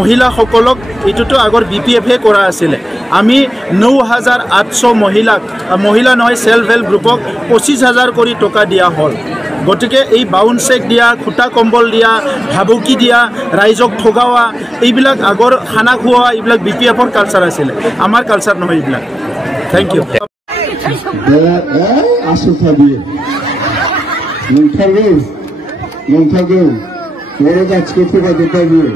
মহিলাসকলক এইটোতো আগৰ BPF-এ কৰা আছিল। আমি ৯,৮০০ মহিলা নহয় সেলফ হেল্প গ্ৰুপক ২৫,০০০ কৰি টকা দিয়া হ'ল। গতিকে এই বাউন চেক দিয়া, খুটা কম্বল দিয়া, ভাবুকি দিয়া, ৰাইজক ঠগাওয়া, এইবিলাক আগৰ খানা খোৱা, এইবিলাক BPF-ৰ কালচাৰ আছিল। আমাৰ কালচাৰ নহয় এইবিলাক। Thank you. बर' जाथिखौ थगायजोब्बाय बियो।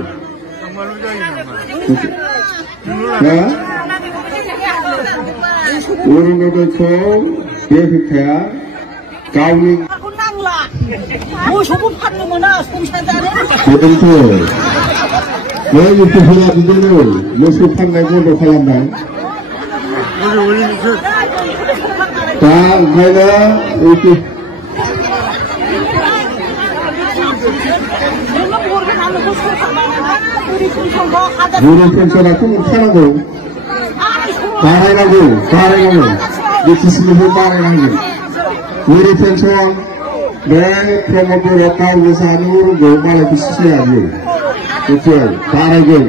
अरुणोदयखौ बे बिफाया गावनि मोसौबो फाननो मोना संसार जानो। बेनोथ' बे इउपिफोरा बिदिनो मोसौ फाननाय बन्द खालामबाय। दा ओंखायनो बुरि पेन्सनाखौ मोनखानांगौ, बारायनांगौ BTC-निफ्राय बारायनांगौ। बुरि पेन्सन बे प्रमद बर'आ गावनो जानो रोंगौ, मालायखौ सिनाया बियो। मिथिबाय? बारायगोन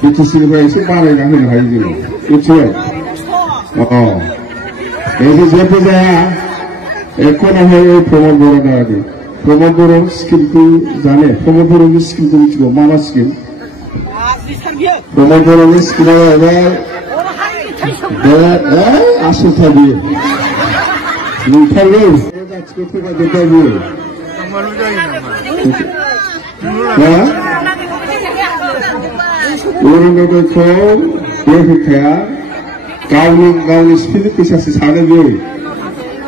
BTC-निफ्राय एसे बारायना होनो हायो जोङो। मिथिबाय? बेदि जेबो जाया। एक नांगौ प्रमद बर' नाङाखै। प्रमद बर' स्किमखौ जाने, प्रमद बर'नि स्किमखौ मिथिगौ मा मा स्किम? प्रमद बर'नि स्किमा जाहैबाय बे आसुथा बियो नोंथारगौ जाथिखौ थगायजोब्बाय बियो। अरुणोदयखौ बे बिफाया गावनि स्पिनि फैसासो सानो बियो।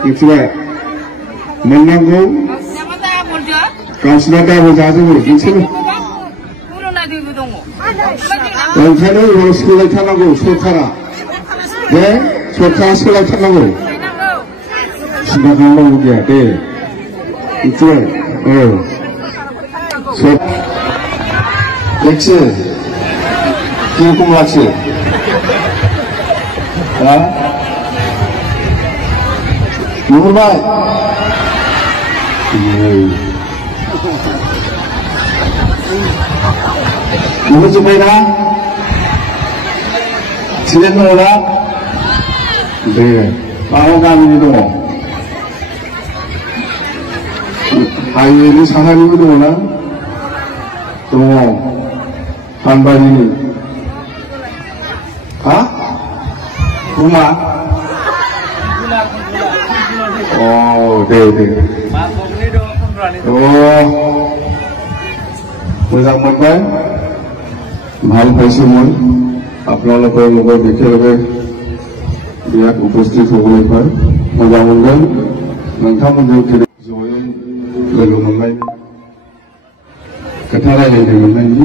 मिथिबाय? मोननांगौ गावसिना दाबो जाजोबो मोनसेबो। ओंखायनो उनाव सोलायथारनांगौ सरकारा। दे सरकारा सोलायथारनांगौ। सिन्था खालामनांगौ गैया दे। मिथिबाय? देखियो किरकम लागছে? नुहुरबाय? नुहुरजोब्बायना? थिगैनो दङ ना? दे माबा गामिनि दङ, हायेनि साहानिबो दङ ना? दङ फानबारिनि। हा? रुमा? दे मोजां मोनबाय, ভাল পাইছো মই আপোনালোকৰ লগত একেলগে ইয়াত উপস্থিত হ'বলৈ পাই मोजां मोनदों। नोंथांमोनजों जयै लोगो मोननायनि खोथा रायज्लायनो मोननायनि